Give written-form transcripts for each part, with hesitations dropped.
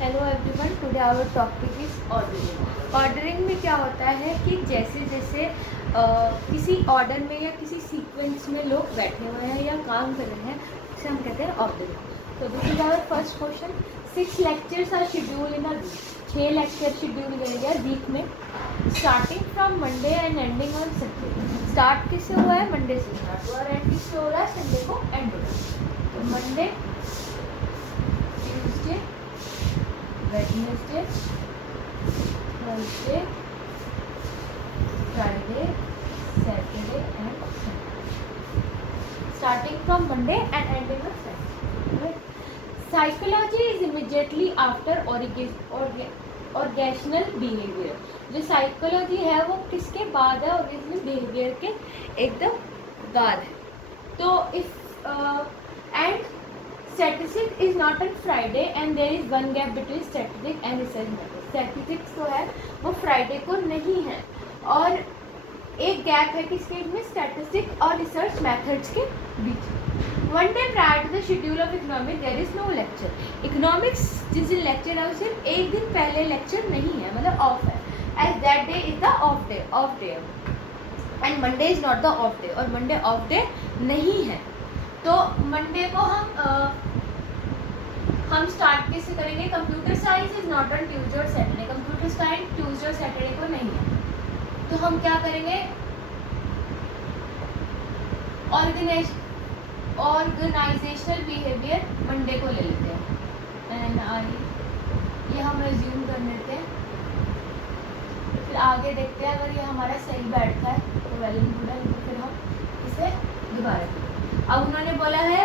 Hello everyone, today our topic is ordering. Ordering में क्या होता है कि जैसे जैसे किसी ऑर्डर में या किसी सीक्वेंस में लोग बैठे हुए हैं या काम कर रहे हैं, उसे हम कहते हैं ऑर्डरिंग। तो this is our first question. 6 lectures are schedule in a week. 6 lecture schedule किए गए वीक में, starting from Monday and ending on Sunday. Start किससे हुआ है? मंडे से स्टार्ट हुआ और एंड किससे हो रहा है? संडे को एंड हो रहा है। तो Monday, Tuesday, Wednesday, Thursday, Friday, Saturday and Sunday. Starting from Monday and ending on Sunday. Psychology is immediately after organisational behaviour. जो साइकोलॉजी है वो किसके बाद है? ऑर्गेशनल बिहेवियर के एकदम बाद है। तो if and statistics is not on Friday and there is one gap between statistics and research method. Statistics जो है वो फ्राइडे को नहीं है और एक गैप है किसके बीच में? स्टैटिस्टिक्स और रिसर्च मेथड्स के बीच। One day prior to the schedule of economics there is no lecture. Economics जिस दिन लेक्चर है सिर्फ एक दिन पहले लेक्चर नहीं है, मतलब ऑफ है, as that day is the off day and Monday is not the off day, और मंडे ऑफ डे नहीं है। तो मंडे को हम स्टार्ट कैसे करेंगे? Computer science is not on Tuesday और सैटरडे। कंप्यूटर साइंस ट्यूसडे और सैटरडे को नहीं है, तो हम क्या करेंगे? ऑर्गेनाइजेशनल बिहेवियर मंडे को ले लेते हैं एंड ये हम रिज्यूम कर लेते हैं। फिर आगे देखते हैं, अगर ये हमारा सही बैठता है तो वेल एंड गुड है, तो फिर हम इसे दोबारा। अब उन्होंने बोला है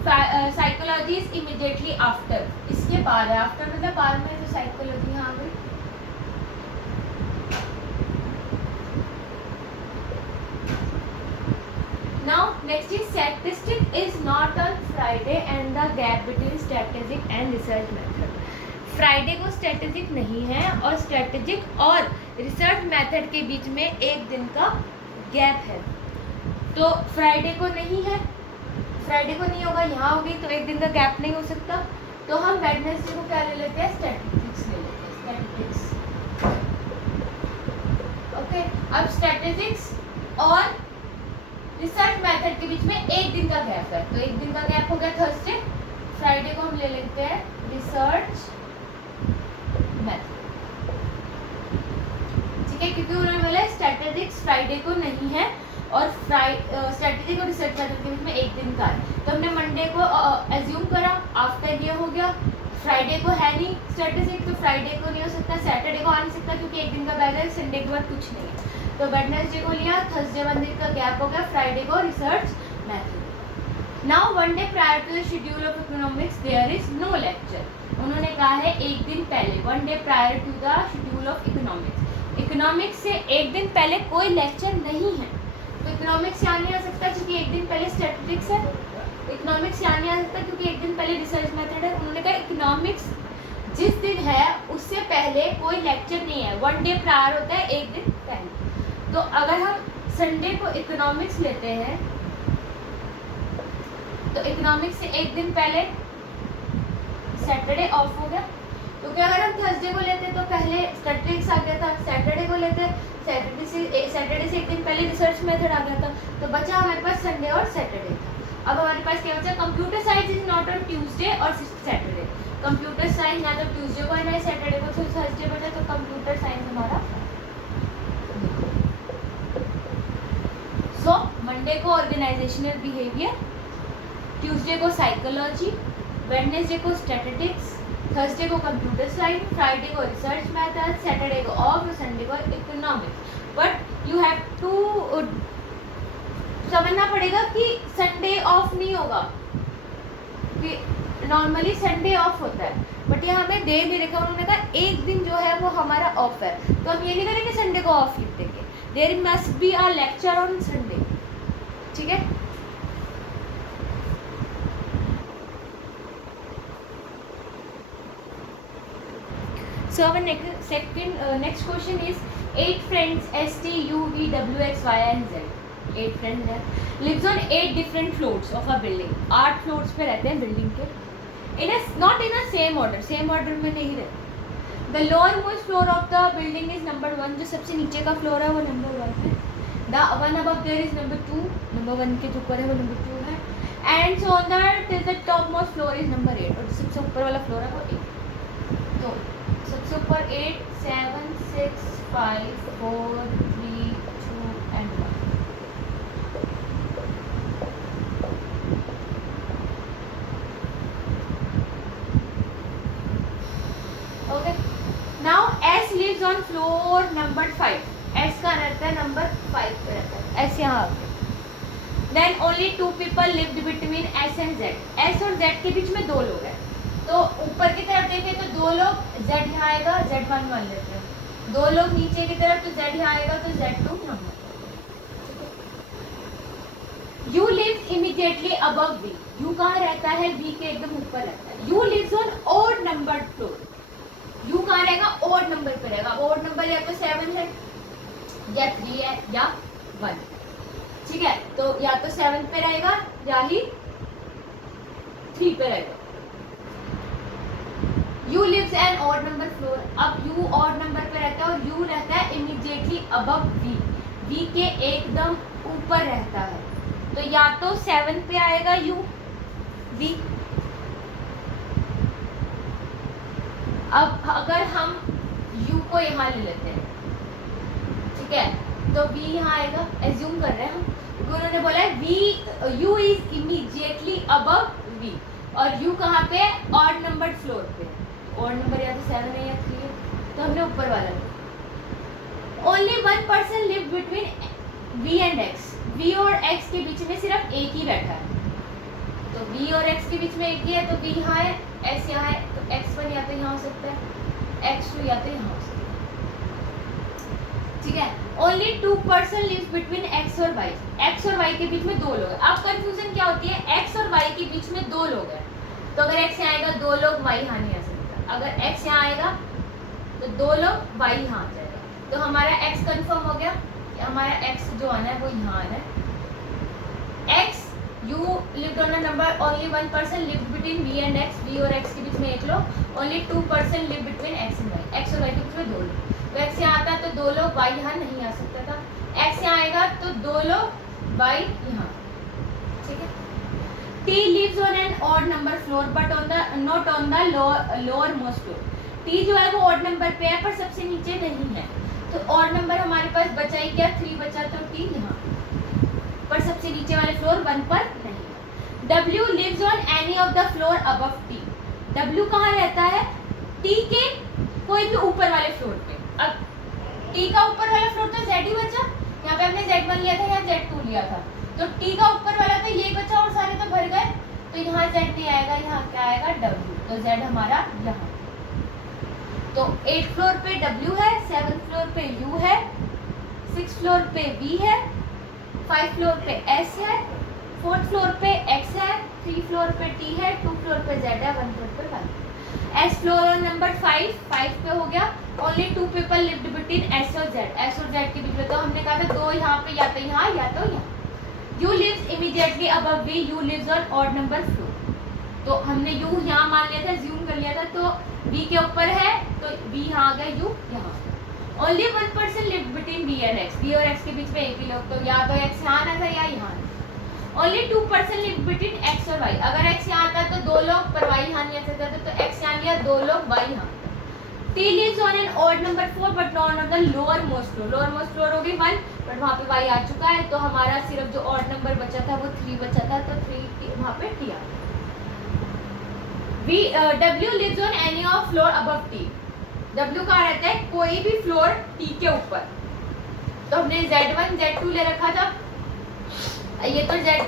साइकोलॉजी इज इमीडिएटली आफ्टर, इसके बाद है। आफ्टर मतलब बाद में जो साइकोलॉजी यहाँ गई। Now next is statistic is not on Friday and the gap between statistic and research method. Friday को स्ट्रेटेजिक नहीं है और स्ट्रेटेजिक और रिसर्च मेथड के बीच में एक दिन का गैप है। तो फ्राइडे को नहीं है, फ्राइडे को नहीं होगा, यहाँ होगी, तो एक दिन का गैप नहीं हो सकता। तो हम वेडनेसडे को क्या ले लेते हैं? स्टैटिस्टिक्स ले लेते हैं, स्टैटिस्टिक्स। ओके, अब स्टैटिस्टिक्स और रिसर्च मेथड के बीच में एक दिन का गैप है, तो एक दिन का गैप हो गया थर्सडे। फ्राइडे को हम ले लेते हैं रिसर्च मेथड, ठीक है, क्योंकि उन्होंने बोला स्टैटिस्टिक्स फ्राइडे को नहीं है और स्ट्रेटेजिक और रिसर्च मेथड के बीच में एक दिन का है। तो हमने मंडे को एज्यूम करा, आफ्टर ये हो गया। फ्राइडे को है नहीं स्ट्रेटेजिक, तो फ्राइडे को नहीं हो सकता, सैटरडे को आ नहीं सकता क्योंकि एक दिन का बैग है, संडे के बाद कुछ नहीं है। तो वेडनेसडे को लिया, थर्सडे वन दिन का गैप हो गया, फ्राइडे को research method. Now one day prior to the schedule of economics there is no lecture. उन्होंने कहा है एक दिन पहले, one day prior to the schedule of economics. Economics से एक दिन पहले कोई लेक्चर नहीं है। तो इकोनॉमिक्स यहाँ नहीं आ सकता क्योंकि एक दिन पहले स्टैटिस्टिक्स है। इकोनॉमिक्स यहाँ नहीं आ सकता क्योंकि एक दिन पहले रिसर्च मेथड है। उन्होंने कहा इकोनॉमिक्स जिस दिन है उससे पहले कोई लेक्चर नहीं है, वन डे प्रायर होता है एक दिन पहले। तो अगर हम संडे को इकोनॉमिक्स लेते हैं तो इकोनॉमिक्स से एक दिन पहले सैटरडे ऑफ हो गया, क्योंकि अगर हम थर्सडे को लेते तो पहले स्टैटिस्टिक्स आ गया था। सैटरडे को लेते सैटरडे से एक दिन पहले रिसर्च मेथड आ गया था, तो बचा हमारे पास संडे और सैटरडे था। अब हमारे पास क्या बचा? Computer science is not on Tuesday और सैटरडे। कंप्यूटर साइंस ना तो ट्यूसडे को है ना सैटरडे को, तो थर्सडे बचा, तो कंप्यूटर साइंस हमारा। सो मंडे को ऑर्गेनाइजेशनल बिहेवियर, ट्यूसडे को साइकोलॉजी, वेडनेसडे को स्टैटिस्टिक्स, थर्सडे को कंप्यूटर साइंस, फ्राइडे को रिसर्च मेथड, सैटरडे को ऑफ और संडे को economics. But you have to समझना पड़ेगा कि संडे ऑफ नहीं होगा, कि नॉर्मली संडे ऑफ होता है, बट यहाँ हमें डे नहीं लिखा। उन्होंने कहा एक दिन जो है वो हमारा ऑफ है, तो हम ये नहीं करेंगे संडे को ऑफ लिख देंगे। There must be a lecture on Sunday, ठीक है। So our next question is 8 friends S T U V W X Y and Z. 8 friends हैं, lives on 8 different floors of a building. 8 floors पे रहते हैं building के। in a not in a same order में नहीं रहते. The lowermost floor of the building is number 1. जो सबसे नीचे का फ्लोर है वो नंबर 1 है. The one above there is number 2. Number 1 के जो ऊपर है वो नंबर 2 है. And so on that till the topmost floor is number 8. और सबसे ऊपर वाला फ्लोर है वो 8. तो सबसे ऊपर 8, 7, 6, 5, 4, 3, 2 and 1. Okay. Now S lives on floor number 5. S का रहता है नंबर 5 पे रहता है. S यहाँ आ गया. Then only 2 people lived between S and Z. S और Z के बीच में 2 लोग हैं. तो ऊपर की तरफ देखें तो 2 लोग, Z यहाँ आएगा, Z1 मान लेते हैं. 2 लोग नीचे की तरफ तो Z यहाँ आएगा तो Z2 यहाँ. U lives immediately above V. U कहाँ रहता है? V के एकदम ऊपर रहता है. U lives on odd numbered floor. U कहाँ रहेगा? odd नंबर पे रहेगा. odd नंबर या तो 7 है या 3 है या 1. ठीक है, तो या तो 7 पे रहेगा या ही 3 पे रहेगा. U lives an odd number floor. अब U odd नंबर पे रहता है और U रहता है immediately above V. V के एकदम ऊपर रहता है. तो या तो 7 पे आएगा U V. अब अगर हम U को यहाँ ले लेते हैं, ठीक है, तो V यहाँ आएगा. एज्यूम कर रहे हैं हम, उन्होंने बोला है V U is immediately above V. और U कहाँ पे है? ऑड नंबर फ्लोर पे. ऑड नंबर या तो 7 है या 3 है, तो हमने ऊपर वाला लिया. Only 1 person live between V and X. V और X के बीच में सिर्फ एक ही बैठा है. तो V और X के बीच में एक ही है, तो V यहाँ है, S यहाँ है, तो X1 या तो यहाँ हो सकता है, X2 या तो यहाँ हो सकता है. ठीक है. Only 2 person lives between X और Y. X और Y के बीच में 2 लोग हैं. अब कंफ्यूजन क्या होती है? X और Y के बीच में 2 लोग हैं, तो अगर X यहाँ आएगा 2 लोग, Y यहाँ नहीं आ सकता. अगर X यहाँ आएगा तो 2 लोग, Y यहाँ आ जाएगा. तो हमारा X कंफर्म हो गया. हमारा X जो आना है वो यहाँ आना है. X U lived on a number, only 1 person lived between V and X. V और X के बीच में 1 लोग. Only 2 person lived between X and Y. X और Y के बीच में 2 लोग. तो X यहाँ आता तो 2 लोग, Y यहाँ नहीं आ सकता था. X यहाँ आएगा तो 2 लोग, Y यहाँ. ठीक है. T lives on an odd number floor but on the not on the lower most floor. T जो है वो odd number पे है पर सबसे नीचे नहीं है. तो odd number हमारे पास बचा ही क्या? 3 बचा. तो T यहाँ पर सबसे नीचे वाले फ्लोर 1 पर नहीं है. W lives on any of the floor above T. W कहाँ रहता है? T के कोई भी ऊपर वाले फ्लोर पे. अब T का ऊपर वाला फ्लोर तो Z ही बचा. यहाँ पे हमने Z1 लिया था, यहाँ Z2 लिया था. तो T का ऊपर वाला तो ये बचा और सारे तो भर गए. तो यहाँ Z नहीं आएगा, यहाँ क्या आएगा? W. तो Z हमारा यहाँ. तो 8 फ्लोर पे W है, 7 फ्लोर पे U है, 6 फ्लोर पे V है, 5 फ्लोर पे S है, 4 फ्लोर पे X है, 3 फ्लोर पे T है, 2 फ्लोर पे Z है, 1 फ्लोर पे Y. S फ्लोर और नंबर 5 पे हो गया. Only 2 people lived between S और Z. S और Z के बीच में तो हमने कहा था 2 यहाँ पे, या तो यहाँ या तो यहाँ. U lives immediately above V. U lives on odd number floor. तो हमने U यहाँ मान लिया था, ज्यूम कर लिया था. तो V के ऊपर है तो V यहाँ आ गया, U यहाँ. Only 1 person lived between V and X. V और X के बीच में एक ही लोग, तो या तो X यहाँ आना था या यहाँ. Only 2 person lived between X और Y. अगर X यहाँ आता तो 2 लोग, पर Y यहाँ नहीं आ सकता था, तो X यहाँ लिया, 2 लोग, Y यहाँ. T lives on an odd number 4 but not on the lower most floor. Lower most floor हो गई 1, पर वहाँ पे Y आ चुका है, तो हमारा सिर्फ जो odd number बचा था वो 3 बचा था, तो 3 वहाँ पे T uh. W lives on any of floor above T. W कहाँ रहता है? कोई भी फ्लोर T के ऊपर. तो हमने Z1 Z2 ले रखा था, ये तो Z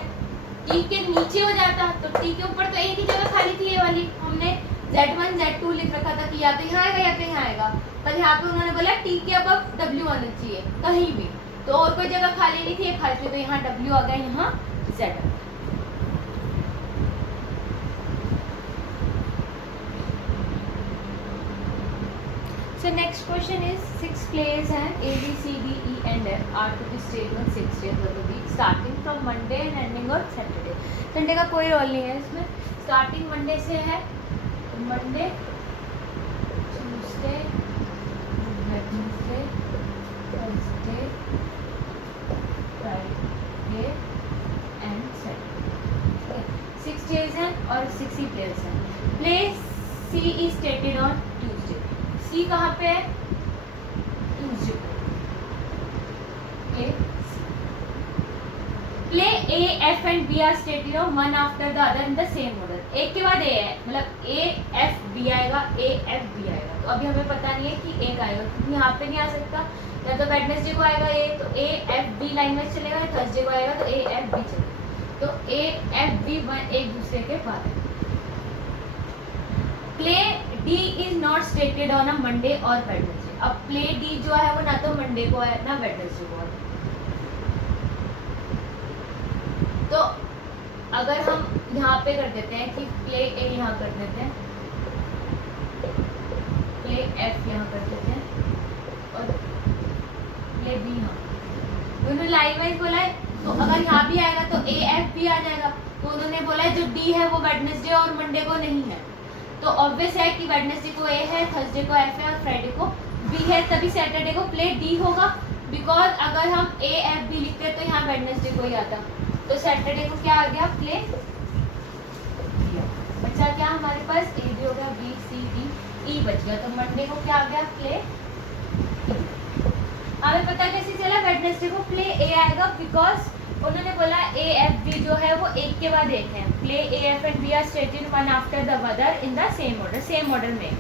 T के नीचे हो जाता, तो T के ऊपर तो एक ही जगह खाली थी, ये वाली. हमने Z1 Z2 लिख रखा था कि या तो यहाँ आएगा या तो यहाँ आएगा, पर यहाँ पे उन्होंने बोला T के अब W आना चाहिए कहीं भी, तो और कोई जगह खाली नहीं थी, ये खाली थी, तो यहाँ W आ गया, यहाँ Z. So next question is 6 plays हैं A, B, C, D, E and F are to be staged on 6 days of the week starting from Monday and ending on Saturday. Sunday का कोई role नहीं है इसमें. Starting Monday से है Monday, Tuesday, Wednesday, Thursday, Friday and Saturday. 6 days हैं और 6 ही players हैं। Place C is stated on Tuesday. C कहाँ पे है? Tuesday. A play A F and B are stated on one after the other in the same order. एक के बाद ए है, मतलब ए एफ बी आएगा, ए एफ बी आएगा। तो अभी हमें पता नहीं है कि एक आएगा, क्योंकि यहाँ पे नहीं आ सकता। या तो वेडनेसडे को आएगा ए, तो ए एफ बी लाइन में चलेगा, या थर्सडे को आएगा तो ए एफ बी चलेगा। तो ए एफ बी एक दूसरे के बाद है। Play D is not stated on a Monday और वेडनेसडे। अब प्ले डी जो है वो ना तो मंडे को है ना वेडनेसडे को है। तो अगर हम यहाँ पे कर देते हैं कि प्ले ए यहाँ कर देते हैं, प्ले एफ यहाँ कर देते हैं और प्ले बी यहाँ, दोनों लाइन वाइज बोला है। तो अगर यहाँ भी आएगा तो ए एफ बी आ जाएगा। तो उन्होंने बोला है जो डी है वो वेडनेसडे और मंडे को नहीं है। तो ऑब्वियस है कि वेडनेसडे को ए है, थर्सडे को एफ है और फ्राइडे को बी है, तभी सैटरडे को प्ले डी होगा। बिकॉज अगर हम ए एफ बी लिखते तो यहाँ वेडनेसडे को ही आता। तो सैटरडे को क्या आ गया? प्ले बचा क्या हमारे पास? ए भी हो गया, बी सी डी ई बच गया। तो मंडे को क्या आ गया? प्ले। हमें पता कैसे चला? वेडनेसडे को प्ले ए आएगा, बिकॉज उन्होंने बोला ए एफ बी जो है वो एक के बाद एक है। Play A F and B are stated one after the other in the same order, same order में।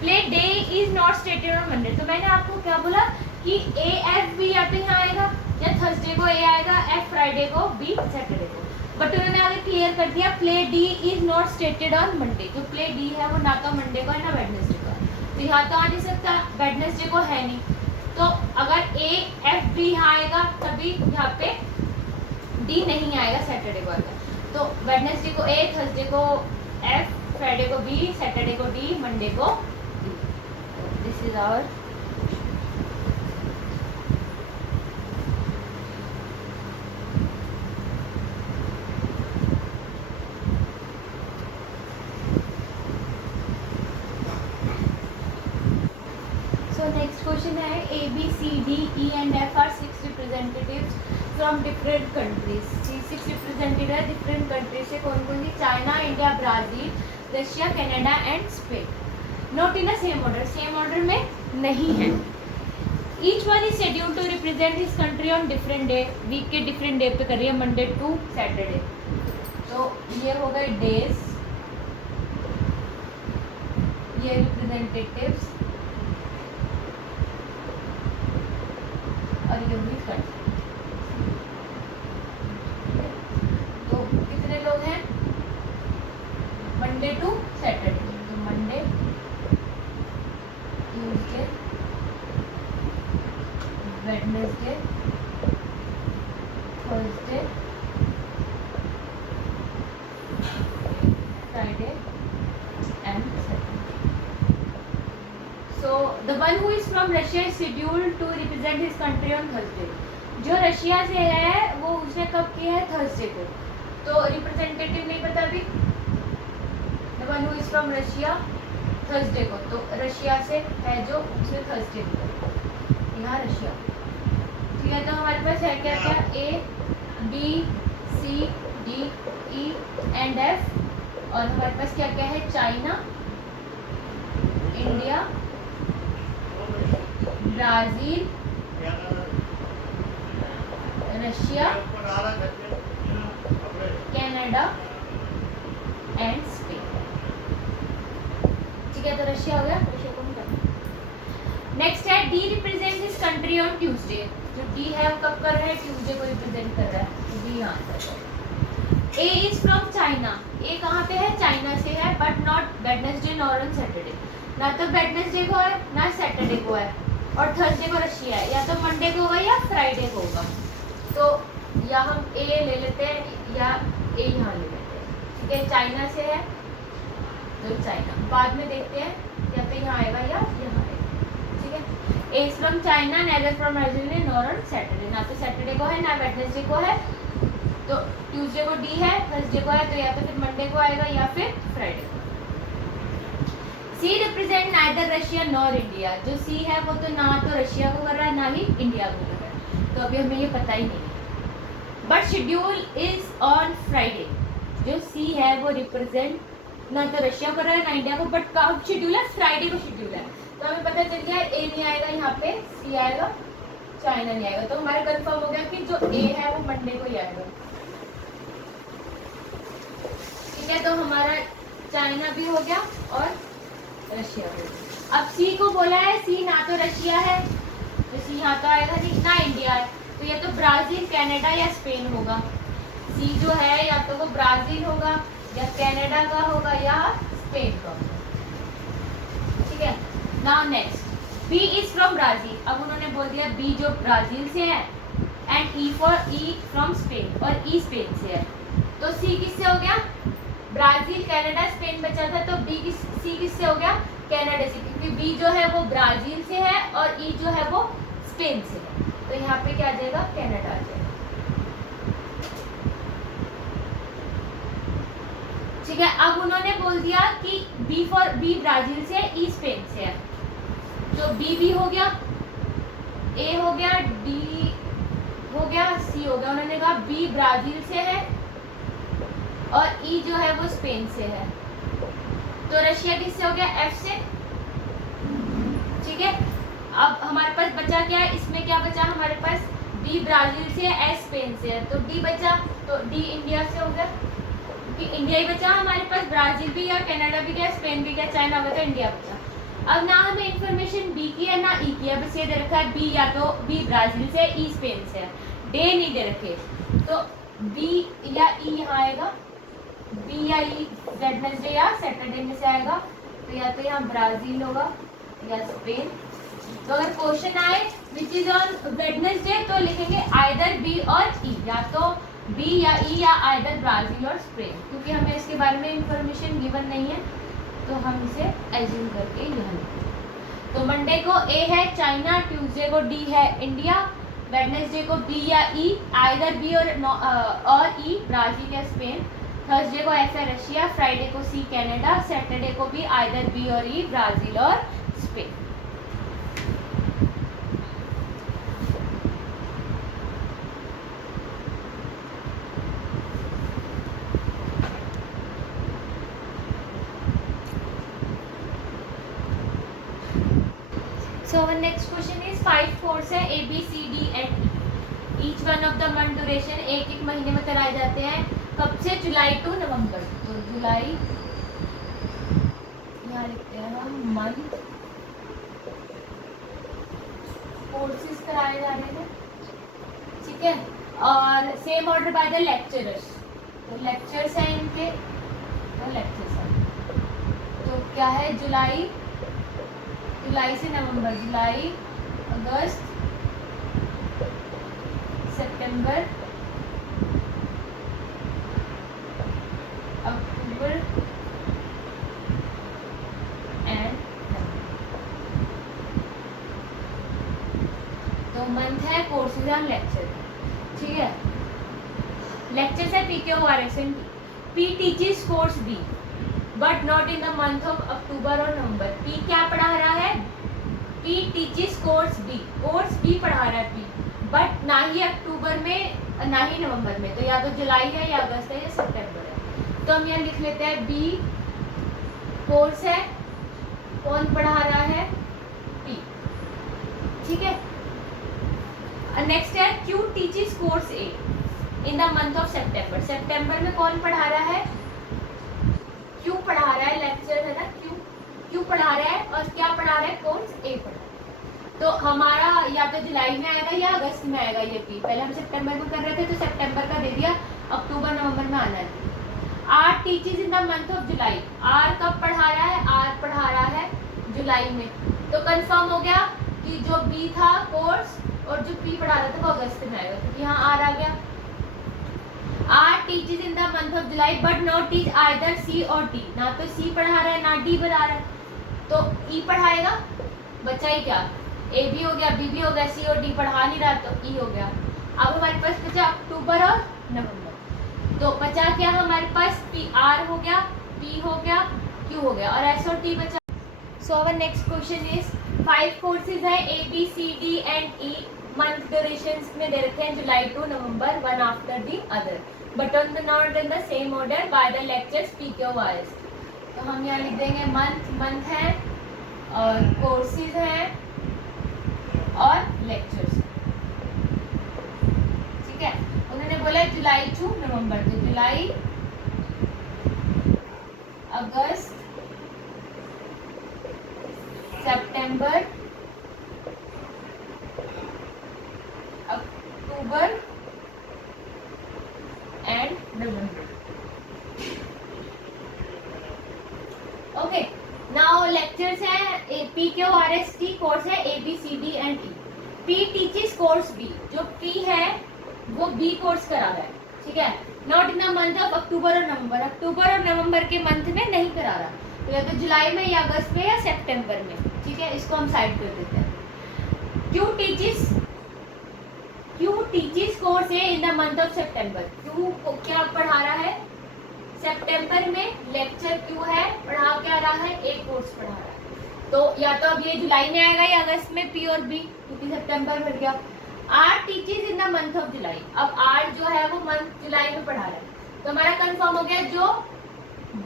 Play D is not stated on Monday. तो मैंने आपको क्या बोला कि ए एफ बी या तो यहाँ आएगा, या थर्सडे को ए आएगा, एफ फ्राइडे को, बी सैटरडे को। बट उन्होंने आगे क्लियर कर दिया play D is not stated on Monday. जो प्ले डी है वो ना तो मंडे को है ना वेडनेसडे को है। तो यहाँ तो आ नहीं सकता, वेडनेसडे को है नहीं। तो अगर ए एफ बी यहाँ आएगा तभी यहाँ पे डी नहीं आएगा, सैटरडे को आएगा। तो वेडनेसडे को ए, थर्सडे को एफ, फ्राइडे को बी, सैटरडे को डी, मंडे को D. This is our next question है A B C D E and F are 6 representatives from different countries. 6 representative है डिफरेंट कंट्रीज से। कौन कौन सी? China, India, Brazil, Russia, Canada and Spain. Not in the same order, same order में नहीं है। Each one is schedule to represent his country on different day. Week के different day पे कर रही है, मंडे टू सैटरडे। तो ये हो गए डेज, ये रिप्रेजेंटेटिव्स और ये भी कंट्री। तो कितने लोग हैं? Monday to Saturday. तो Monday, Tuesday, Wednesday, Thursday, Friday and Saturday. So the one who is from Russia is scheduled to represent his country on Thursday. जो रशिया से है वो उसने कब किया है? थर्सडे को। तो रिप्रेजेंटेटिव नहीं पता अभी। The one who is from Russia Thursday को, तो रशिया से है जो उसने थर्सडे को, यहाँ रशिया। ठीक है, तो हमारे पास है क्या क्या? A B C D E and F. और हमारे पास क्या क्या है? China, India, Brazil, Russia, Canada and Spain. ठीक है, तो रशिया हो गया। रशिया को नहीं। नेक्स्ट है D represent his country on Tuesday. जो डी है वो कब कर रहा है? ट्यूसडे को रिप्रेजेंट कर रहा है। तो डी यहाँ पर। ए इज फ्रॉम चाइना। ए कहाँ पे है? चाइना से है, but not Wednesday nor on Saturday. ना तो वेडनेसडे को है ना सैटरडे को है। और थर्सडे को रशिया है, या तो मंडे को होगा या फ्राइडे को होगा। तो या हम ए ले लेते हैं या ए यहाँ ले लेते हैं। ठीक है, चाइना से है तो चाइना, बाद में देखते हैं या तो यहाँ आएगा या यहाँ आएगा। ठीक है, A from China, neither from Brazil nor on Saturday. ना तो सैटरडे को है ना वेडनेसडे को है। तो ट्यूसडे को डी है, थर्सडे को है, तो या तो फिर मंडे को आएगा या फिर फ्राइडे को। C represent neither Russia nor India. जो सी है वो तो ना तो रशिया को कर रहा है ना ही इंडिया को कर रहा है, तो अभी हमें ये पता ही नहीं है। But schedule is on Friday. जो सी है वो रिप्रेजेंट ना तो रशिया कर रहा है ना इंडिया को, बट कब शेड्यूल है? फ्राइडे को शेड्यूल है। तो हमें पता चल गया ए नहीं आएगा यहाँ पे, सी आएगा, चाइना नहीं आएगा। तो हमारा कंफर्म हो गया कि जो ए है वो मंडे को ही आएगा। ठीक है, तो हमारा चाइना भी हो गया और रशिया भी। अब सी को बोला है, सी ना तो रशिया है तो सी यहाँ तो आएगा नहीं, ना इंडिया है, तो या तो ब्राजील, कनाडा या स्पेन होगा। सी जो है या तो वो ब्राजील होगा या कनाडा का होगा या स्पेन का होगा। ठीक है, now next B is from Brazil. अब उन्होंने बोल दिया बी जो ब्राजील से है and E for E from Spain, और ई स्पेन से है। तो सी किससे हो गया? ब्राजील, कनाडा, स्पेन बचा था, तो बी किस, सी किससे हो गया? कनाडा से, क्योंकि बी जो है वो ब्राजील से है और ई जो है वो स्पेन से है। तो यहाँ पे क्या आ जाएगा? कनाडा आ जाएगा। ठीक है, अब उन्होंने बोल दिया कि बी फॉर बी ब्राजील से है, ई स्पेन से है, तो बी हो गया, ए हो गया, डी हो गया, सी हो गया। उन्होंने कहा बी ब्राजील से है और ई जो है वो स्पेन से है, तो रशिया किससे हो गया? एफ से। ठीक है, अब हमारे पास बचा क्या है? इसमें क्या बचा हमारे पास? डी ब्राजील से है, एस स्पेन से है, तो डी बचा, तो डी इंडिया से हो गया, क्योंकि इंडिया ही बचा हमारे पास। ब्राजील भी गया, कनाडा भी गया, स्पेन भी गया, चाइना बचा, इंडिया बचा। अब ना हमें इंफॉर्मेशन बी की है ना ई की है, बस ये दे रखा है बी या तो बी ब्राजील से, ई स्पेन से है, डे नहीं दे रखे। तो बी या ई यहाँ आएगा, बी या ई वेडनेसडे या सैटरडे में से आएगा, तो या तो यहाँ ब्राजील होगा या स्पेन। तो अगर क्वेश्चन आए विच इज ऑन वेडनेसडे तो लिखेंगे आइदर बी और ई, या तो बी या ई या आइदर ब्राजील और स्पेन, क्योंकि हमें इसके बारे में इंफॉर्मेशन गिवन नहीं है, तो हम इसे एज्यूम करके यहाँ लिखेंगे। तो मंडे को ए है चाइना, ट्यूसडे को डी है इंडिया, वेडनेसडे को बी या ई, आइदर बी और ई ब्राजील या स्पेन, थर्सडे को एफ है रशिया, फ्राइडे को सी कनाडा, सैटरडे को भी आइदर बी और ई ब्राजील और Spain. So our next question is 5 course है A B C D and E. Each one of the month duration एक एक महीने में कराए जाते हैं। कब से? जुलाई टू नवंबर। तो जुलाई यहाँ लिखते हैं हम मंथ कोर्सेज कराए जा रहे हैं। ठीक है, और same order by the lecturers. तो लेक्चर्स हैं इनके, तो लेक्चर्स हैं। तो क्या है? जुलाई से नवंबर, जुलाई, अगस्त, सितंबर, अक्टूबर एंड तो मंथ है, कोर्सेज एंड लेक्चर। ठीक है, लेक्चर्स है P K O R S N P teaches course B but not in the month of October और नवंबर। पी क्या पढ़ा रहा है? P teaches course B, course B पढ़ा रहा है पी, बट ना ही अक्टूबर में ना ही नवंबर में, तो या तो जुलाई है या अगस्त है या सितंबर है। तो हम यहाँ लिख लेते हैं बी कोर्स है, कौन पढ़ा रहा है? पी। ठीक है, नेक्स्ट है Q teaches course A in the month of सितंबर। सितंबर में कौन पढ़ा रहा है? क्यू पढ़ा रहा है, लेक्चर है ना, क्यू पढ़ा रहा है, और क्या पढ़ा रहा है? कोर्स ए पढ़ा रहा है। तो हमारा या तो जुलाई में आएगा या अगस्त में आएगा ये पी। पहले हम सितंबर में कर रहे थे तो सितंबर का दे दिया, अक्टूबर नवंबर में आना है। R teaches in the month of July. R कब पढ़ा रहा है? आर पढ़ा रहा है जुलाई में। तो कंफर्म हो गया कि जो बी था कोर्स और जो पी पढ़ा रहा था वो अगस्त में आएगा, क्योंकि यहाँ आर आ गया। R teaches in the month of जुलाई but not teach either C और डी। ना तो सी पढ़ा रहा है ना डी पढ़ा रहा है, तो ई पढ़ाएगा। बचा ही क्या? ए भी हो गया, बी भी हो गया, सी और डी पढ़ा नहीं रहा तो ई हो गया। अब हमारे पास बचा अक्टूबर और नवंबर। तो बचा क्या हमारे पास? पी आर हो गया, पी हो गया, क्यू हो गया, और एस और टी बचा। So our next question is 5 courses है A B C D and E, month durations में दे रखे हैं जुलाई टू नवंबर, one after the other, but on the not in the same order by the lectures PQRS। तो हम यहाँ लिख देंगे मंथ है और कोर्सेज हैं और लेक्चर्स, ठीक है। उन्होंने बोला जुलाई टू नवंबर, तो जुलाई अगस्त सितंबर अक्टूबर एंड नवंबर। ओके, नाउ लेक्चर्स है PQRS कोर्स है A B C D and E। P teaches course B, जो P है वो B कोर्स करा रहा है, ठीक है। Not in the month of October और नवंबर, अक्टूबर और नवंबर के मंथ में नहीं करा रहा, तो या तो जुलाई में या अगस्त में या सितंबर में, ठीक है। इसको हम साइड कर देते हैं। Q टीचेस कोर्स है इन the month of September. Q को क्या पढ़ा रहा है सितंबर में, लेक्चर Q है, पढ़ा क्या रहा है, एक कोर्स पढ़ा रहा है। तो या तो अब ये जुलाई में आएगा या अगस्त में, P और B, क्योंकि सितंबर मिल गया। R teaches in the month of जुलाई, अब R जो है वो मंथ जुलाई में पढ़ा रहा है, तो हमारा कंफर्म हो गया जो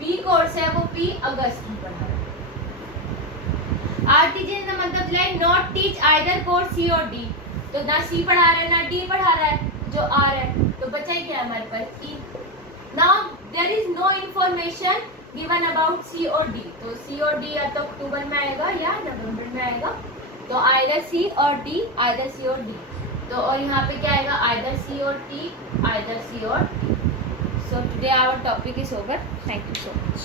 B कोर्स है वो P अगस्त में पढ़ा रहा है। R teaches in the month of July not teach either course C और D, तो ना C पढ़ा रहा है ना D पढ़ा रहा है, जो R है, तो बचा ही क्या हमारे पास E। Now there is no information given about C और D, तो C और D या तो अक्टूबर में आएगा या नवंबर में आएगा, तो आइदर C और D, आइदर C और D। तो और यहाँ पे क्या आएगा, आइदर C और T, आइदर C और T। So today our topic is over, thank you so much.